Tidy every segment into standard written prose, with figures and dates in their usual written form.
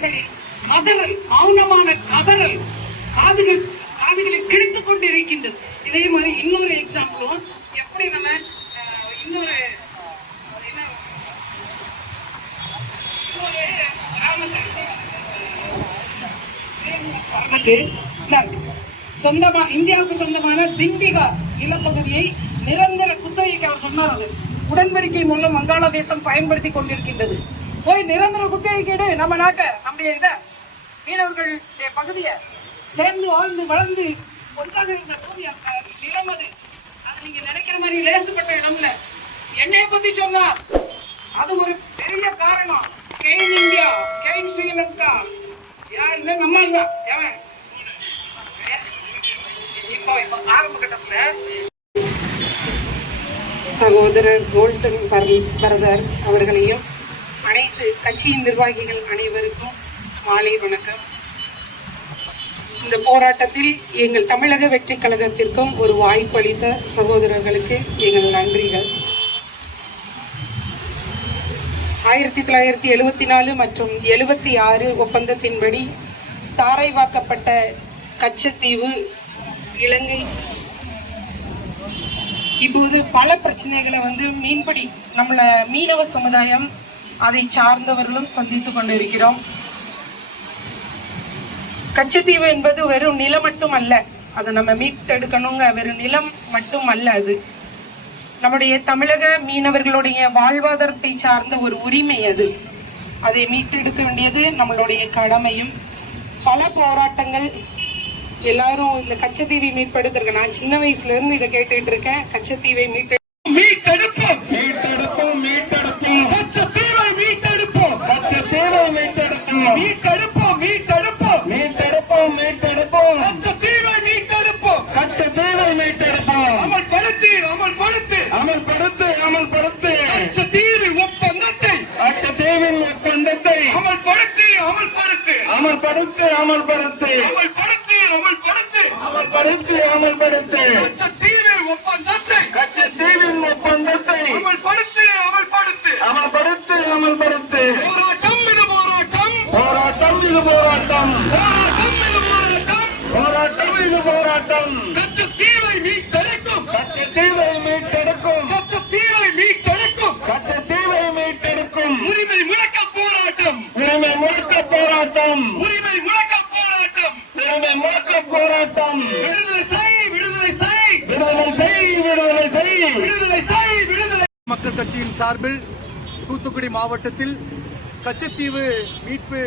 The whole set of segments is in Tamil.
மீனவர்களின் கதறல், மௌனமான கதறல் காதுகளை கிழித்துக் கொண்டு இருக்கின்றது. இதே மாதிரி இன்னொரு எக்ஸாம்பிளும் எப்படி நம்ம இன்னொரு இந்தியாவுக்கு சொந்தமான திண்டிகா நிலப்பகுதியை நிரந்தர குத்தகைக்கு அவர் சொன்னார். அது உடன்படிக்கை மூலம் வங்காளதேசம் பயன்படுத்தி கொண்டிருக்கின்றது. போய் நிரந்தர குத்தகைக்கு நம்ம நாட்டை, நம்முடைய இதை மீனவர்கள் பகுதியை சேர்ந்து வாழ்ந்து வளர்ந்து ஒன்றாக இருந்த போது நிலம் அது நீங்க நினைக்கிற மாதிரி லேசுப்பட்ட இடம்ல. என்னைய பத்தி சொன்னார், அது ஒரு பெரிய காரணம். கெயின் இந்தியா, கெயின் ஸ்ரீலங்கா, யாருன்னு நம்ம இப்போ ஆரம்ப கட்டத்துல சகோதரர் கோல்டன் பரதர் அவர்களையும் அனைத்து கட்சியின் நிர்வாகிகள் அனைவருக்கும் மாலை வணக்கம். இந்த போராட்டத்தில் எங்கள் தமிழக வெற்றி கழகத்திற்கும் ஒரு வாய்ப்பு அளித்த சகோதரர்களுக்கு எங்கள் நன்றிகள். 1974 மற்றும் 76 ஒப்பந்தத்தின்படி தாரைவாக்கப்பட்ட கச்சத்தீவு இலங்கை இப்போது பல பிரச்சனைகளை மீன்பிடி நம்மள மீனவ சமுதாயம் அதை சார்ந்தவர்களும் சந்தித்து கொண்டிருக்கிறோம். கச்சத்தீவு என்பது வெறும் நிலம் மட்டும் அல்ல, அதை நம்ம மீட்டெடுக்கணுங்க. வெறும் நிலம் மட்டும் அல்ல, அது நம்முடைய தமிழக மீனவர்களுடைய வாழ்வாதாரத்தை சார்ந்த ஒரு உரிமை. அதை மீட்டெடுக்க வேண்டியது நம்மளுடைய கடமையும். பல போராட்டங்கள் எல்லாரும் இந்த கச்சத்தீவை மீட்பெடுத்திருக்க. நான் சின்ன வயசுல இருந்து இதை கேட்டுட்டு இருக்கேன். கச்சத்தீவை மீட்டெடுப்போம். போராட்டம் கச்சத்தீவை மீட்டெடுக்கும், கச்சத்தீவை மீட்டெடுக்கும், கச்சத்தீவை மீட்டெடுக்கும், கச்சத்தீவை மீட்டெடுக்கும். உரிமை முழக்க போராட்டம், உரிமை முழக்க போராட்டம், உரிமை முழக்க போராட்டம், உரிமை முழக்க போராட்டம். விடுதலை செய், விடுதலை செய், விடுதலை செய், விடுதலை செய், விடுதலை செய், விடுதலை. மக்கள் கட்சியின் சார்பில் தூத்துக்குடி மாவட்டத்தில் கச்சத்தீவு மீட்பு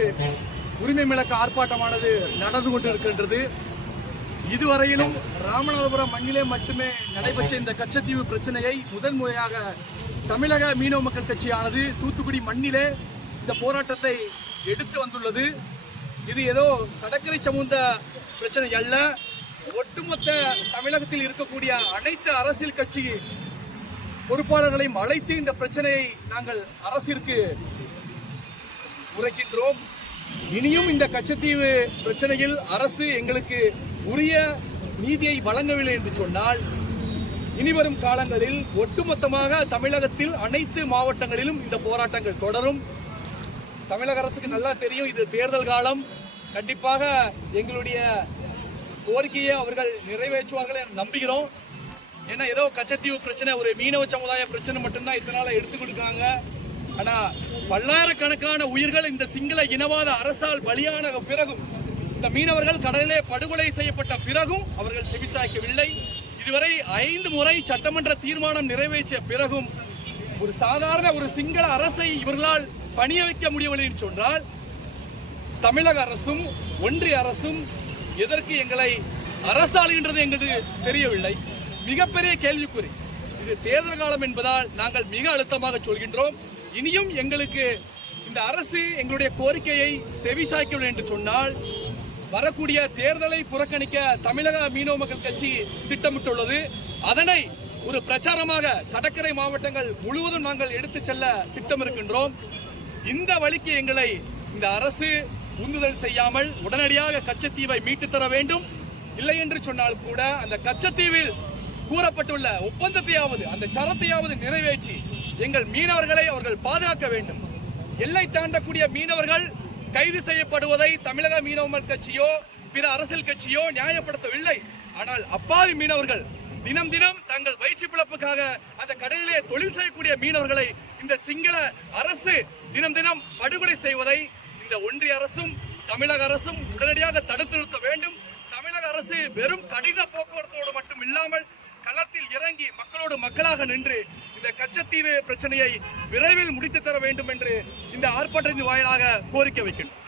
உரிமை முழக்க ஆர்ப்பாட்டமானது நடந்து கொண்டிருக்கின்றது. இதுவரையிலும் ராமநாதபுரம் மண்ணிலே மட்டுமே நடைபெற்ற இந்த கச்சத்தீவு பிரச்சனையை முதன் முறையாக தமிழக மீனவ மக்கள் கட்சியானது தூத்துக்குடி மண்ணிலே இந்த போராட்டத்தை எடுத்து வந்துள்ளது. இது ஏதோ கடற்கரை சமூக பிரச்சனை அல்ல. ஒட்டுமொத்த தமிழகத்தில் இருக்கக்கூடிய அனைத்து அரசியல் கட்சி பொறுப்பாளர்களையும் அழைத்து இந்த பிரச்சனையை நாங்கள் அரசிற்கு உரைக்கின்றோம். இனியும் இந்த கச்சத்தீவு பிரச்சனையில் அரசு எங்களுக்கு உரிய நீதியை வழங்கவில்லை என்று சொன்னால் இனிவரும் காலங்களில் ஒட்டுமொத்தமாக தமிழகத்தில் அனைத்து மாவட்டங்களிலும் இந்த போராட்டங்கள் தொடரும். தமிழக அரசுக்கு நல்லா தெரியும், இது தேர்தல் காலம். கண்டிப்பாக எங்களுடைய கோரிக்கையை அவர்கள் நிறைவேற்றுவார்கள் என நம்புகிறோம். ஏன்னா ஏதோ கச்சத்தீவு பிரச்சனை ஒரு மீனவ சமுதாய பிரச்சனை மட்டும்தான் இத்தனை நாளை எடுத்து கொடுக்காங்க. ஆனா பல்லாயிரக்கணக்கான உயிர்கள் இந்த சிங்கள இனவாத அரசால் பலியான பிறகும், இந்த மீனவர்கள் கடலிலே படுகொலை செய்யப்பட்ட பிறகும் அவர்கள் செவிசாய்க்கவில்லை. இதுவரை 5 முறை சட்டமன்ற தீர்மானம் நிறைவேற்றிய பிறகும் ஒரு சாதாரண ஒரு சிங்கள அரசை இவர்களால் பணிய வைக்க முடியவில்லை என்று சொன்னால் தமிழக அரசும் ஒன்றிய அரசும் எதற்கு எங்களை அரசாளுகின்றது எங்களுக்கு தெரியவில்லை. மிகப்பெரிய கேள்விக்குறி. இது தேர்தல் காலம் என்பதால் நாங்கள் மிக அழுத்தமாக சொல்கின்றோம். இனியும் எங்களுக்கு இந்த அரசு எங்களுடைய கோரிக்கையை செவிசாய்க்கவில்லை என்று சொன்னால் வரக்கூடிய தேர்தலை புறக்கணிக்க தமிழக மீனவ மக்கள் கட்சி திட்டமிட்டுள்ளது. அதனை ஒரு பிரச்சாரமாக கடற்கரை மாவட்டங்கள் முழுவதும் நாங்கள் எடுத்து செல்ல திட்டம் இருக்கின்றோம். இந்த வழிக்கு எங்களை இந்த அரசு உந்துதல் செய்யாமல் உடனடியாக கச்சத்தீவை மீட்டு தர வேண்டும். இல்லை என்று சொன்னால் கூட அந்த கச்சத்தீவில் கூறப்பட்டுள்ள ஒப்பந்தத்தையாவது அந்த சரத்தையாவது நிறைவேற்றி எங்கள் மீனவர்களை அவர்கள் பாதுகாக்க வேண்டும். எல்லை தாண்டக்கூடிய மீனவர்கள் கைது செய்யப்படுவதை தமிழக மீனவர் கட்சியோ பிற அரசியல் கட்சியோ நியாயப்படுத்தவில்லை. ஆனால் அப்பாவி மீனவர்கள் தினம் தினம் தங்கள் வயிற்று பிழப்புக்காக அந்த கடலிலே தொழில் செய்யக்கூடிய மீனவர்களை இந்த சிங்கள அரசு தினம் தினம் படுகொலை செய்வதை இந்த ஒன்றிய அரசும் தமிழக அரசும் உடனடியாக தடுத்து நிறுத்த வேண்டும். தமிழக அரசு வெறும் கடித போக்குவரத்தோடு மட்டும் இல்லாமல் களத்தில் இறங்கி மக்களோடு மக்களாக நின்று இந்த கச்சத்தீவு பிரச்சனையை விரைவில் முடித்து தர வேண்டும் என்று இந்த ஆர்ப்பாட்டத்தின் வாயிலாக கோரிக்கை வைக்கின்றோம்.